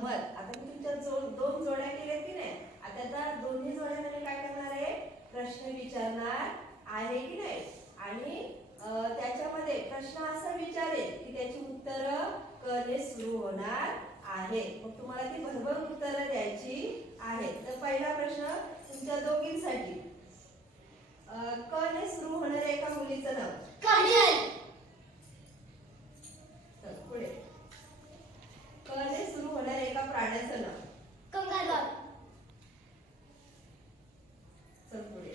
कमल. आता मी तुमच्या दोन जोड्या केल्यात की नाही. आता त्या दोन्ही जोड्यांमध्ये काय करणार आहे, प्रश्न विचारणार आहे की नाही. आणि त्याच्यामध्ये प्रश्न असा विचारेल की त्याची उत्तरं क ने सुरू होणार आहे. मग तुम्हाला ती भरभरून उत्तरं द्यायची आहेत. तर पहिला प्रश्न तुमच्या दोघींसाठी, क ने सुरू होणाऱ्या एका मुलीचं नाव. काजल. पुढे, क ने सुरू होणाऱ्या एका प्राण्याचं नाव. कंगारू. चल पुढे,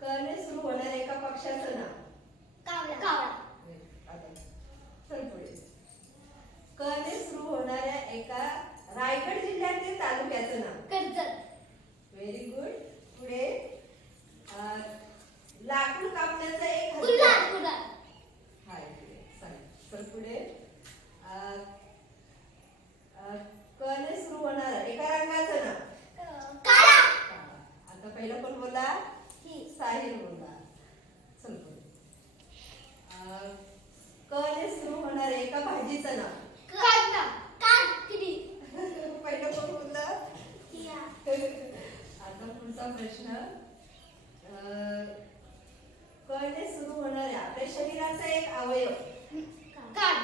क ने सुरू होणाऱ्या एका पक्षाचं नाव. कावळा. कावळा. चल पुढे, क ने सुरू होणाऱ्या एका रायगड जिल्ह्यातील तालुक्याचं नाव. कर्जत. Very good. पुढे, लाकूड कापण्याचं एक कुल्हार. कुल्हार. हाय चल पुढे, क ने सुरू होणारा एका रंगाचं नाव. काळा. आता पहिला कोण बोला, साहिल बोला. चल पुढे, क ने सुरू होणाऱ्या एका भाजीचं नाव. कांदा. काकडी. पहिलं कोण बोललं. आता पुढचा प्रश्न, क ने सुरू होणाऱ्या आपल्या शरीराचा एक अवयव. कान.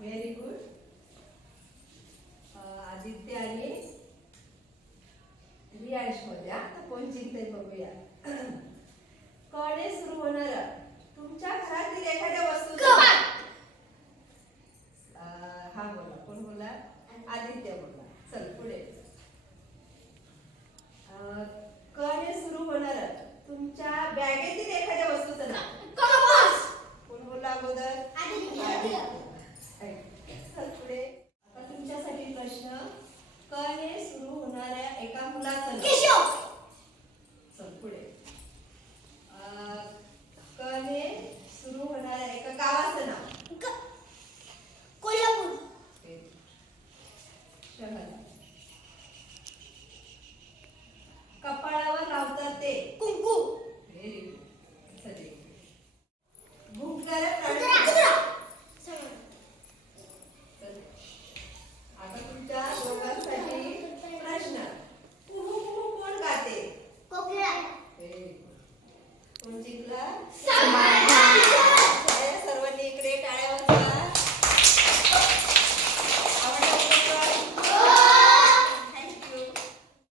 Very good. आदित्य आणि रियांश मध्ये आता कोण जिंकते बघूया. क ने सुरू होणारा